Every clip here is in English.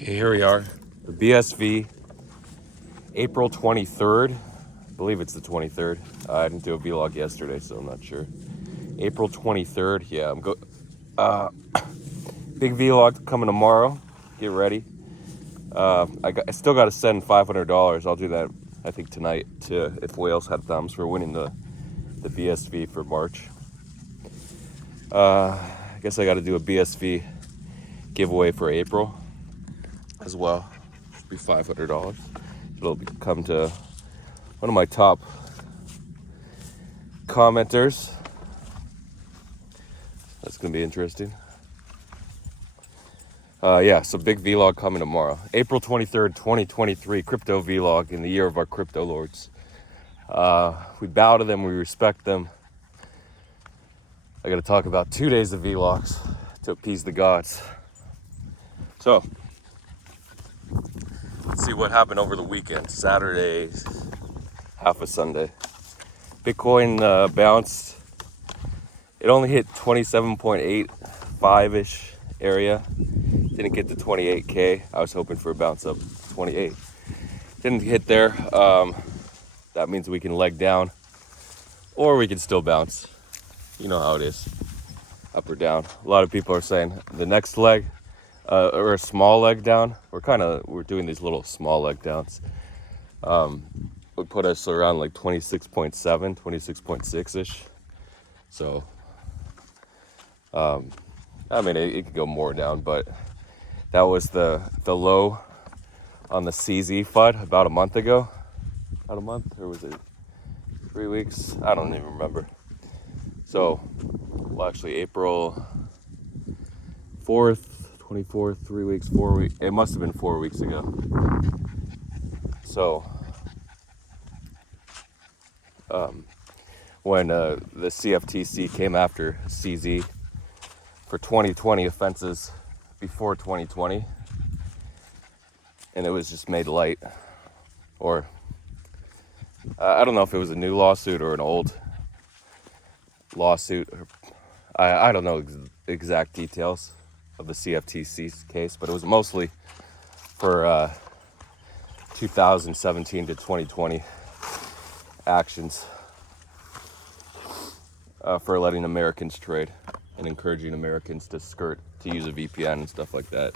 Okay, here we are. The BSV, April 23rd. I believe it's the 23rd. I didn't do a vlog yesterday, so I'm not sure. April 23rd. Yeah, big vlog coming tomorrow. Get ready. I still got to send $500. I'll do that, I think, tonight to If Wales Had Thumbs for winning the BSV for March. I guess I got to do a BSV giveaway for April as well. Be $500. It'll come to one of my top commenters. That's gonna be interesting. Yeah, so big vlog coming tomorrow. April 23rd, 2023, crypto vlog in the year of our crypto lords. We bow to them, we respect them. I gotta talk about 2 days of vlogs to appease the gods. So, let's see what happened over the weekend. Saturday, half of Sunday. Bitcoin bounced. It only hit 27.85-ish area. Didn't get to 28K. I was hoping for a bounce up 28. Didn't hit there. That means we can leg down, or we can still bounce. You know how it is, up or down. A lot of people are saying the next leg, or a small leg down. We're doing these little small leg downs. Would put us around like 26.7, 26.6-ish. So, I mean, it could go more down, but that was the low on the CZ FUD about a month ago. About a month, or was it 3 weeks? I don't even remember. So, well, actually, April 4th, 24th, 3 weeks, 4 weeks. It must have been 4 weeks ago. So, when the CFTC came after CZ for 2020 offenses before 2020, and it was just made light, or I don't know if it was a new lawsuit or an old lawsuit. I don't know exact details of the CFTC case, but it was mostly for 2017 to 2020 actions for letting Americans trade and encouraging Americans to use a VPN and stuff like that.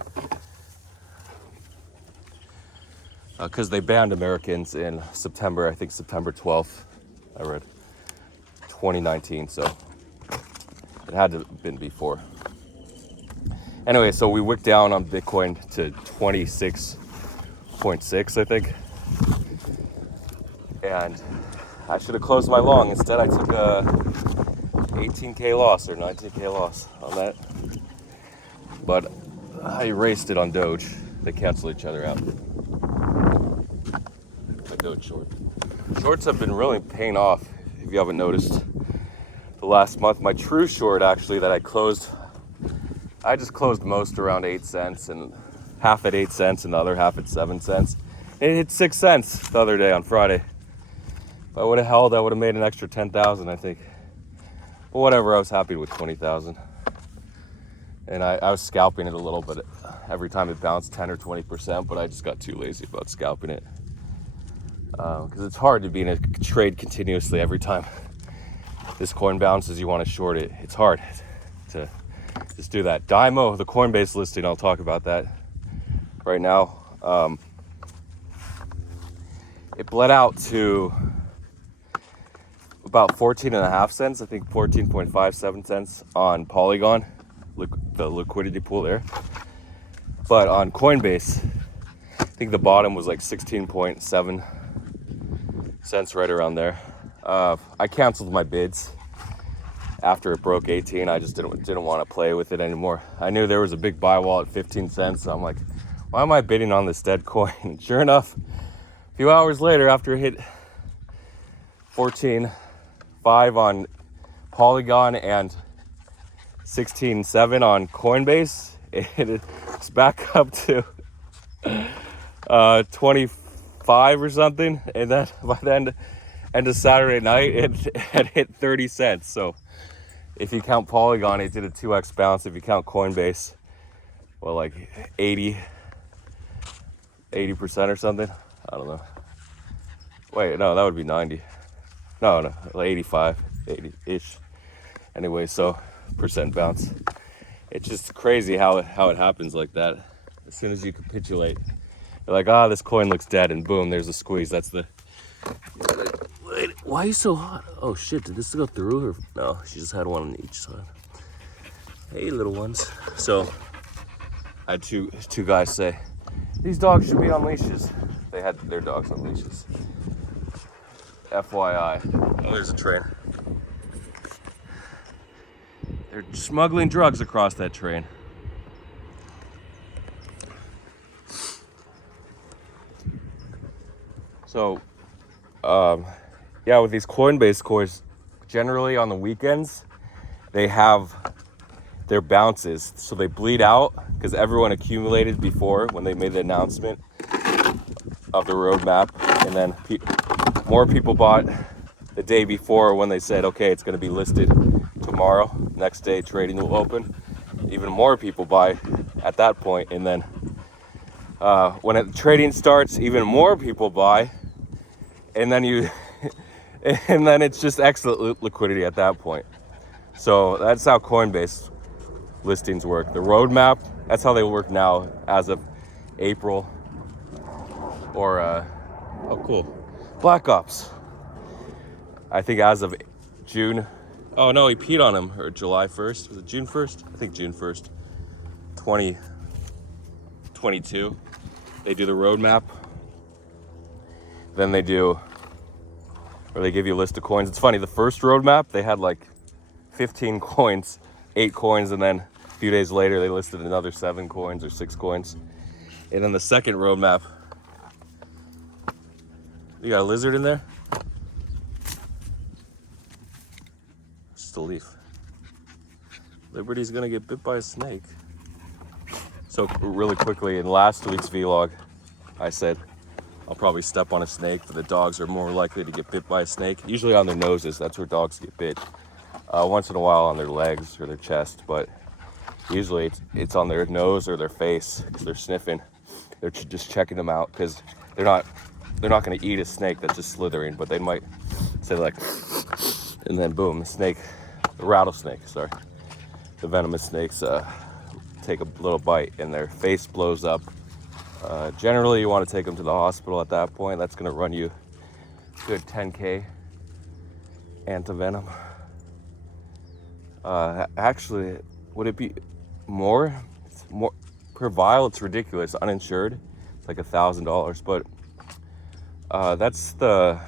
Because they banned Americans in September, I think September 12th, I read, 2019, so it had to have been before. Anyway, so we wicked down on Bitcoin to 26.6, I think. And I should have closed my long. Instead, I took a 18K loss or 19K loss on that. But I erased it on Doge. They cancel each other out. My Doge short. Shorts have been really paying off, if you haven't noticed. The last month, my true short actually that I just closed most around 8 cents, and half at 8 cents and the other half at 7 cents. It hit 6 cents the other day on Friday. If I would have held, I would have made an extra 10,000, I think. But whatever, I was happy with 20,000. And I was scalping it a little, but every time it bounced 10 or 20%, but I just got too lazy about scalping it. Because it's hard to be in a trade continuously every time this coin bounces, you want to short it. It's hard to just do that. Dymo, the Coinbase listing, I'll talk about that right now. It bled out to about 14.5 cents, I think 14.57 cents on Polygon, the liquidity pool there. But on Coinbase, I think the bottom was like 16.7 cents, right around there. I canceled my bids after it broke 18. I just didn't want to play with it anymore. I knew there was a big buy wall at 15 cents, so I'm like, why am I bidding on this dead coin? And sure enough, a few hours later, after it hit 14.5 on Polygon and 16.7 on Coinbase, it's back up to 25 or something, and then by the end of Saturday night, it had hit 30 cents. So if you count Polygon, it did a 2x bounce. If you count Coinbase, well, like 80 80% or something. I don't know. Wait, no, that would be 90. No, like 85, 80-ish. Anyway, so percent bounce. It's just crazy how it happens like that. As soon as you capitulate, you're like, ah, this coin looks dead, and boom, there's a squeeze. That's the. Wait, why are you so hot? Oh shit, did this go through or no? She just had one on each side. Hey, little ones. So I had two guys say, these dogs should be on leashes. They had their dogs on leashes. FYI. Oh, there's a train. They're smuggling drugs across that train. So, yeah, with these coin-based coins, generally on the weekends, they have their bounces. So they bleed out because everyone accumulated before when they made the announcement of the roadmap. And then more people bought the day before when they said, okay, it's going to be listed tomorrow. Next day, trading will open. Even more people buy at that point. And then when trading starts, even more people buy. And then and then it's just excellent liquidity at that point. So that's how Coinbase listings work. The roadmap, that's how they work now as of April or oh cool, Black Ops. I think as of June. Oh no, he peed on him, or July 1st. Was it June 1st? I think June 1st, 2022. They do the roadmap. Then they do, or they give you a list of coins. It's funny, the first roadmap, they had like 15 coins, 8 coins, and then a few days later they listed another 7 coins or 6 coins. And then the second roadmap, you got a lizard in there? Just a leaf. Liberty's gonna get bit by a snake. So really quickly, in last week's vlog, I said, I'll probably step on a snake, but the dogs are more likely to get bit by a snake. Usually on their noses, that's where dogs get bit. Once in a while on their legs or their chest, but usually it's on their nose or their face because they're sniffing. They're just checking them out because they're not going to eat a snake that's just slithering, but they might say like, and then boom, the rattlesnake, the venomous snakes take a little bite and their face blows up. Generally, you want to take them to the hospital at that point. That's going to run you a good 10K antivenom. Actually, would it be more? It's more per vial. It's ridiculous. Uninsured, it's like $1,000. But that's the.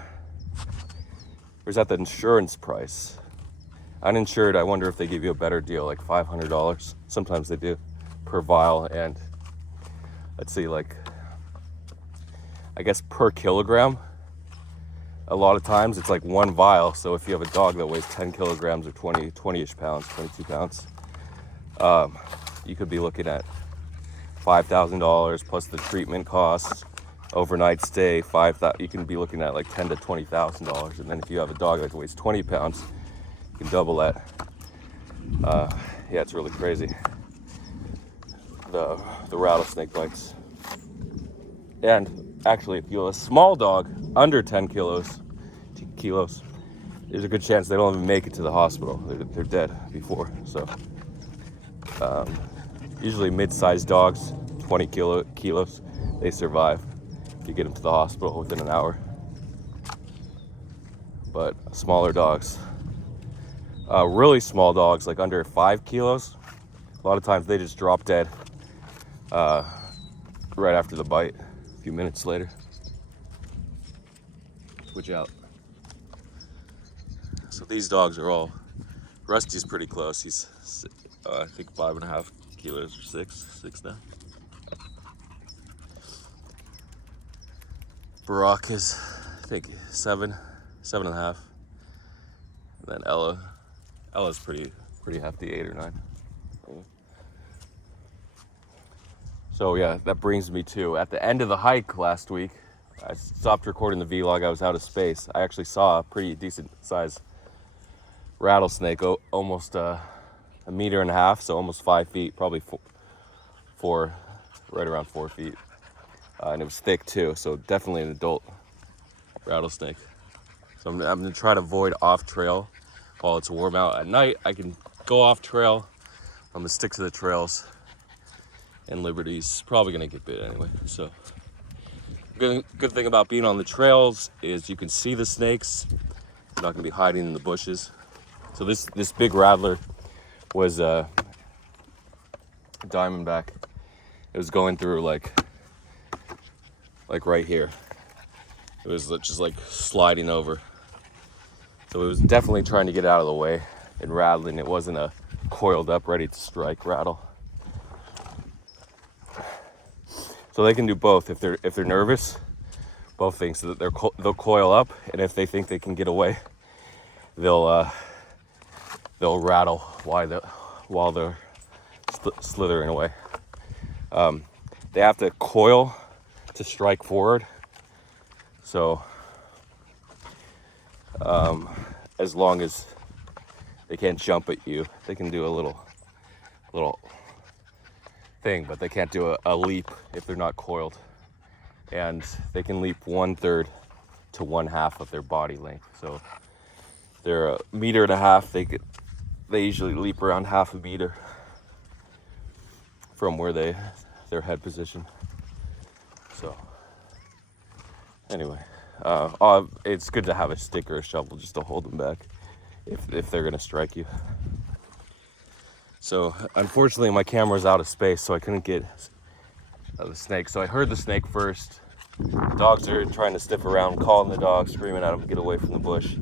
Or is that the insurance price? Uninsured, I wonder if they give you a better deal, like $500. Sometimes they do per vial, and let's see, like, I guess per kilogram. A lot of times it's like 1 vial. So if you have a dog that weighs 10 kilograms or 20-ish pounds, 22 pounds, you could be looking at $5,000 plus the treatment costs, overnight stay, you can be looking at like $10,000 to $20,000. And then if you have a dog that weighs 20 pounds, you can double that. Yeah, it's really crazy. The rattlesnake bites. And actually, if you have a small dog under 10 kilos, there's a good chance they don't even make it to the hospital. They're dead before. So usually mid-sized dogs, 20 kilos, they survive. You get them to the hospital within an hour. But smaller dogs, really small dogs, like under 5 kilos, a lot of times they just drop dead right after the bite, a few minutes later. Switch out. So these dogs are all, Rusty's pretty close. He's, I think 5.5 kilos or six now. Barack is, I think, 7.5. And then Ella's pretty hefty, 8 or 9. So yeah, that brings me to, at the end of the hike last week, I stopped recording the vlog. I was out of space. I actually saw a pretty decent size rattlesnake, almost 1.5 meters, so almost 5 feet, probably four, right around 4 feet. and it was thick too, so definitely an adult rattlesnake. So I'm gonna try to avoid off trail while it's warm out. At night, I can go off trail. I'm gonna stick to the trails, and Liberty's probably gonna get bit anyway. So good thing about being on the trails is you can see the snakes. You're not gonna be hiding in the bushes. So this big rattler was a diamondback. It was going through like right here. It was just like sliding over. So it was definitely trying to get out of the way and rattling. It wasn't a coiled up, ready to strike rattle. So they can do both. If they're nervous, both things. So that they'll coil up, and if they think they can get away, they'll rattle while they're slithering away. They have to coil to strike forward. So as long as they can't jump at you, they can do a little thing, but they can't do a leap if they're not coiled. And they can leap 1/3 to 1/2 of their body length. So they're 1.5 meters. They usually leap around 1/2 meter from where their head position. So anyway, it's good to have a stick or a shovel just to hold them back if they're gonna strike you. So unfortunately my camera's out of space, so I couldn't get the snake. So I heard the snake first. Dogs are trying to sniff around, calling the dog, screaming at him, get away from the bush.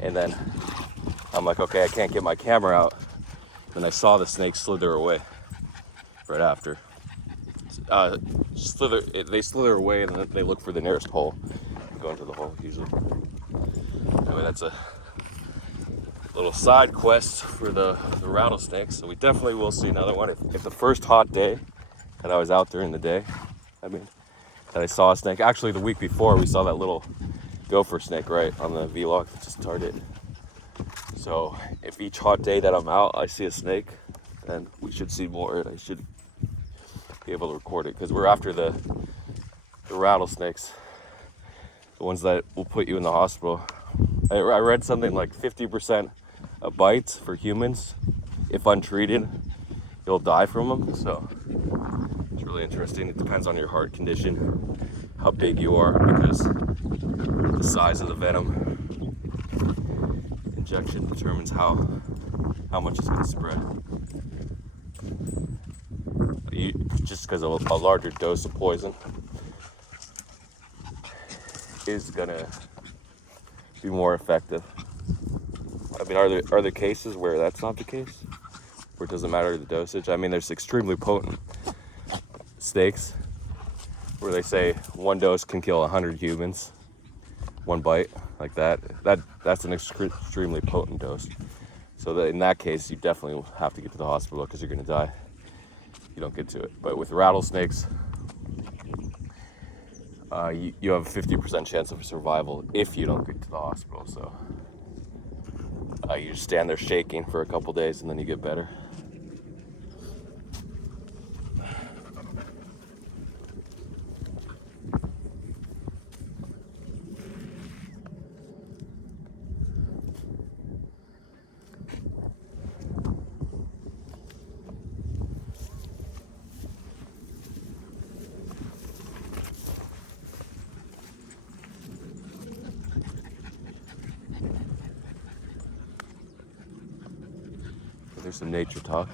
And then I'm like, okay, I can't get my camera out. Then I saw the snake slither away right after. They slither away, and then they look for the nearest hole. Go into the hole usually. Anyway, that's a little side quest for the rattlesnakes. So we definitely will see another one. If the first hot day that I was out during the day, that I saw a snake. Actually, the week before we saw that little gopher snake right on the vlog, just target. So if each hot day that I'm out I see a snake, then we should see more, and I should be able to record it, because we're after the rattlesnakes, the ones that will put you in the hospital. I read something like 50% of bites for humans, if untreated, you'll die from them. So it's really interesting. It depends on your heart condition, how big you are, because the size of the venom injection determines how much it's going to spread. Just because a larger dose of poison is going to be more effective. I mean, are there cases where that's not the case, where it doesn't matter the dosage? I mean, there's extremely potent snakes where they say one dose can kill 100 humans, one bite like that. That's an extremely potent dose. So that in that case, you definitely have to get to the hospital, because you're going to die if you don't get to it. But with rattlesnakes, you have a 50% chance of survival if you don't get to the hospital. So you just stand there shaking for a couple days, and then you get better. There's some nature talk.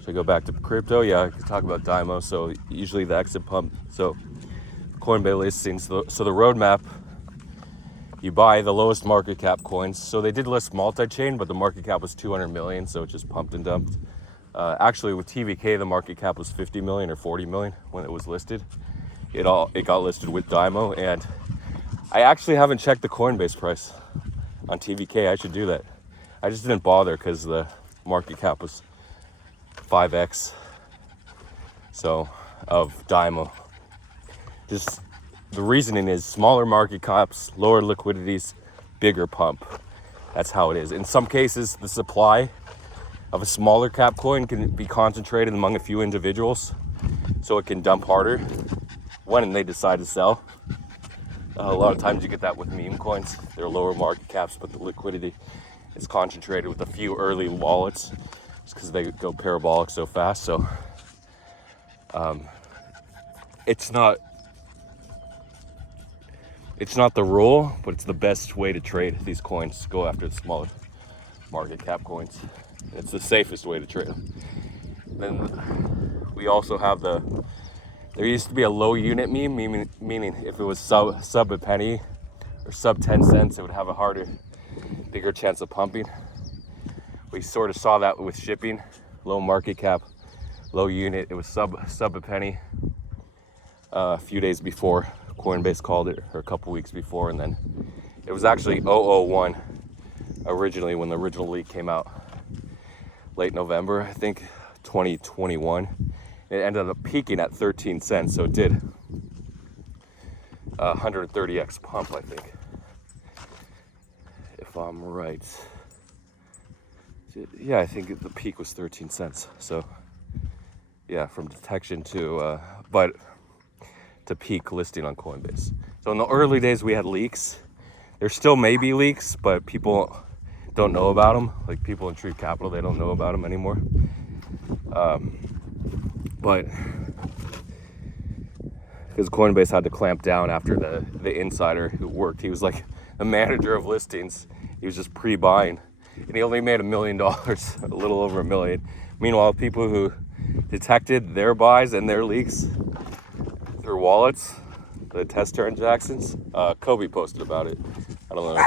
Should I go back to crypto? Yeah, I could talk about Dymo. So usually the exit pump. So Coinbase listings. So the roadmap, you buy the lowest market cap coins. So they did list multi-chain, but the market cap was 200 million. So it just pumped and dumped. Actually, with TVK, the market cap was 50 million or 40 million when it was listed. It got listed with Dymo, and I actually haven't checked the Coinbase price on TVK. I should do that. I just didn't bother because the market cap was 5x so of Dymo. Just the reasoning is smaller market caps, lower liquidities, bigger pump. That's how it is. In some cases, the supply of a smaller cap coin can be concentrated among a few individuals, so it can dump harder when they decide to sell. A lot of times you get that with meme coins. They're lower market caps, but the liquidity is concentrated with a few early wallets just because they go parabolic so fast. So it's not the rule, but it's the best way to trade these coins. Go after the smaller market cap coins. It's the safest way to trade them. Then we also have there used to be a low unit meme, meaning if it was sub a penny or sub 10 cents, it would have a bigger chance of pumping. We sort of saw that with shipping, low market cap, low unit. It was sub a penny a few days before Coinbase called it, or a couple weeks before, and then it was actually 001 originally when the original leak came out, late November, I think, 2021. It ended up peaking at 13 cents, so it did 130x pump, I think, if I'm right. Yeah, I think the peak was 13 cents. So yeah, from detection to peak listing on Coinbase. So in the early days we had leaks. There still may be leaks, but people don't know about them. Like people in True Capital, they don't know about them anymore. But because Coinbase had to clamp down after the insider who worked, he was like the manager of listings. He was just pre-buying, and he only made $1 million, a little over $1 million. Meanwhile, people who detected their buys and their leaks through wallets, the test transactions, Kobe posted about it. I don't know,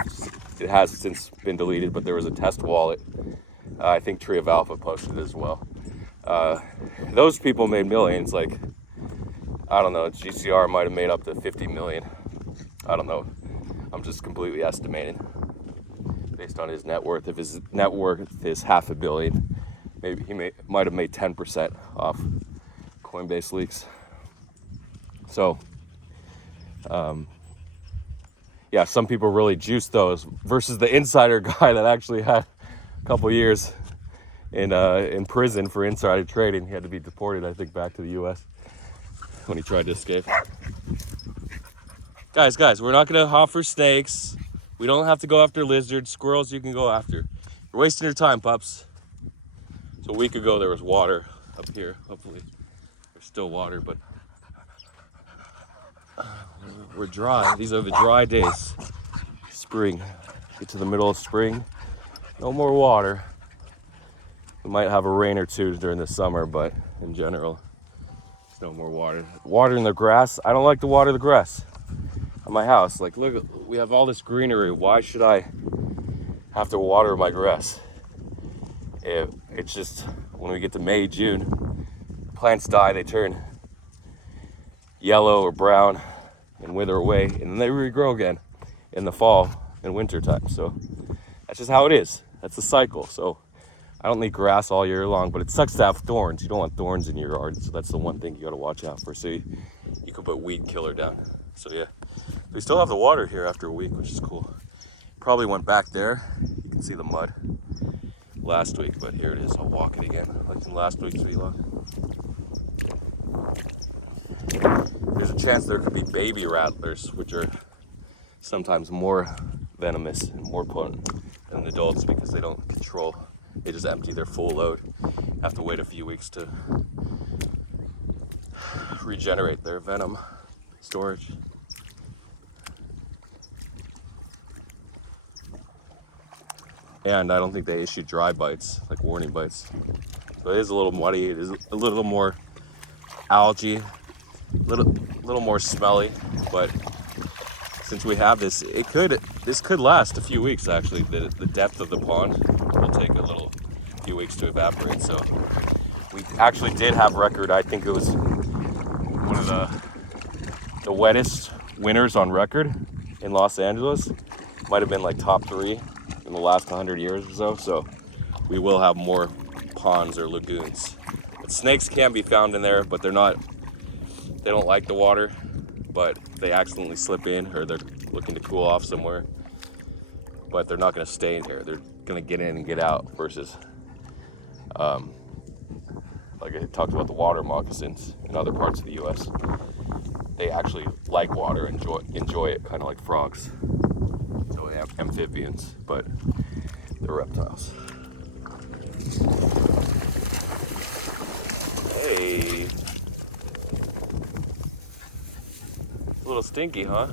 it has since been deleted, but there was a test wallet. I think Tree of Alpha posted it as well. Those people made millions. Like, I don't know, GCR might have made up to 50 million. I don't know. I'm just completely estimating based on his net worth. If his net worth is $500 million, maybe he might have made 10% off Coinbase leaks. So, yeah, some people really juice those versus the insider guy that actually had a couple years in prison for insider trading. He had to be deported, I think, back to the U.S. when he tried to escape. Guys, we're not gonna offer snakes. We don't have to go after lizards. Squirrels you can go after. You're wasting your time, pups. So a week ago there was water up here. Hopefully there's still water, but we're dry. These are the dry days. Spring. Get to the middle of spring. No more water. We might have a rain or two during the summer, but in general, there's no more water. Watering the grass. I don't like to water the grass at my house. Like, look, we have all this greenery. Why should I have to water my grass? It's just, when we get to May, June, plants die. They turn yellow or brown and wither away, and then they regrow again in the fall and winter time. So that's just how it is. That's the cycle. So I don't need grass all year long, but it sucks to have thorns. You don't want thorns in your yard, so that's the one thing you got to watch out for. So you can put weed killer down. So yeah, we still have the water here after a week, which is cool. Probably went back there. You can see the mud last week, but here it is. I'll walk it again, like in last week's vlog. There's a chance there could be baby rattlers, which are sometimes more venomous and more potent than adults because they don't control. They just empty their full load. Have to wait a few weeks to regenerate their venom storage. And I don't think they issue dry bites, like warning bites. So it is a little muddy. It is a little more algae, a little more smelly. But since we have this, this could last a few weeks. Actually, the depth of the pond will take a few weeks to evaporate. So we actually did have record. I think it was one of the wettest winters on record in Los Angeles. Might have been like top 3 in the last 100 years or so. So we will have more ponds or lagoons. But snakes can be found in there, but they don't like the water, but they accidentally slip in or they're looking to cool off somewhere. But they're not going to stay there. They're going to get in and get out versus, like I talked about the water moccasins in other parts of the U.S. they actually like water, enjoy it, kind of like frogs. So amphibians, but they're reptiles. Hey, a little stinky, huh?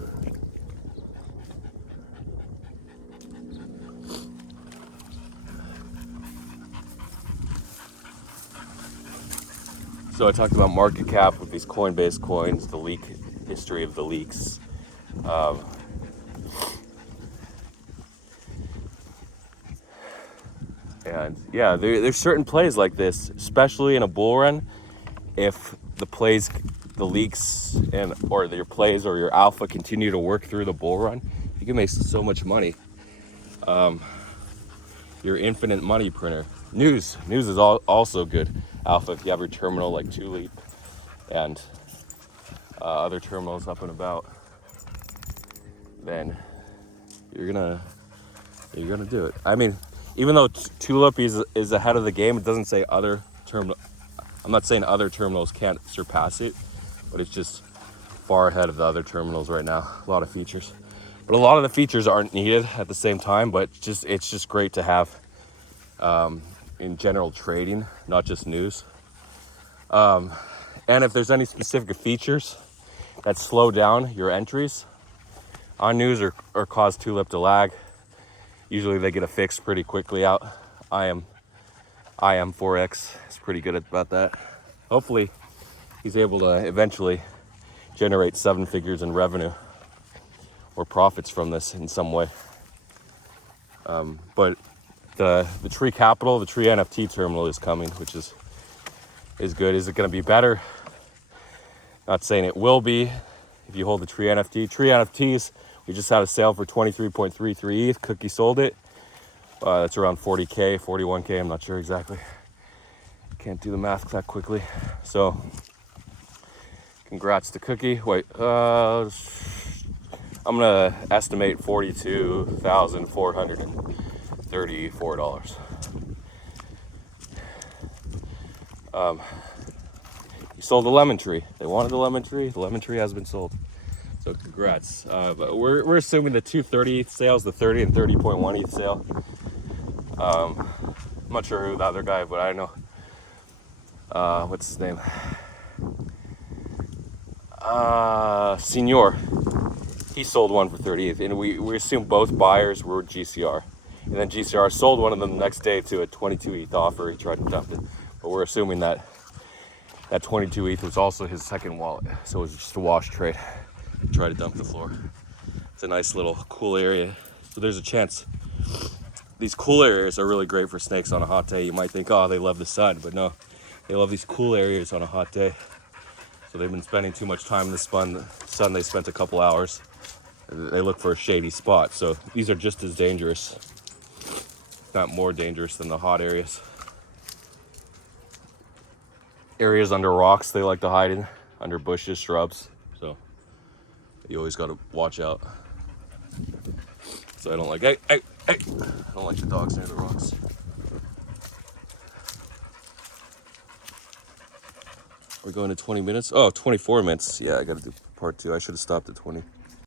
So I talked about market cap with these Coinbase coins, the leak history of the leaks. And yeah, there's certain plays like this, especially in a bull run. If the leaks or your plays or your alpha continue to work through the bull run, you can make so much money. Your infinite money printer. News is also good alpha if you have your terminal like Tulip and other terminals up and about. Then you're gonna do it. I mean, even though Tulip is ahead of the game, it doesn't say other terminal. I'm not saying other terminals can't surpass it, but it's just far ahead of the other terminals right now. A lot of features, but a lot of the features aren't needed at the same time. But it's just great to have in general trading, not just news. And if there's any specific features that slow down your entries on news or cause Tulip to lag, usually they get a fix pretty quickly out. IM4X is pretty good about that. Hopefully he's able to eventually generate 7 figures in revenue or profits from this in some way. But the Tree Capital, the Tree NFT terminal is coming, which is good. Is it going to be better? Not saying it will be if you hold the Tree NFT. Tree NFTs, we just had a sale for 23.33 ETH. Cookie sold it. That's around 40K, 41K, I'm not sure exactly. Can't do the math that quickly. So, congrats to Cookie. Wait, I'm gonna estimate $42,434. You sold the lemon tree. They wanted the lemon tree. The lemon tree has been sold. So congrats. But we're assuming the 230 ETH sales, the 30 and 30.1 ETH sale. I'm not sure who the other guy, but I know. What's his name? Senor. He sold one for 30 ETH, and we assume both buyers were GCR. And then GCR sold one of them the next day to a 22 ETH offer. He tried to dump it, but we're assuming that 22 ETH was also his second wallet, so it was just a wash trade. Try to dump the floor. It's a nice little cool area, so there's a chance. These cool areas are really great for snakes on a hot day. You might think, oh, they love the sun, but no, they love these cool areas on a hot day. So they've been spending too much time in the sun. They spent a couple hours. They look for a shady spot. So these are just as dangerous, if not more dangerous than the hot areas. Areas under rocks they like to hide in, under bushes, shrubs. So you always got to watch out. So I don't like, hey, I don't like the dogs near the rocks. We're going to 20 minutes. Oh, 24 minutes. Yeah, I got to do part 2. I should have stopped at 20.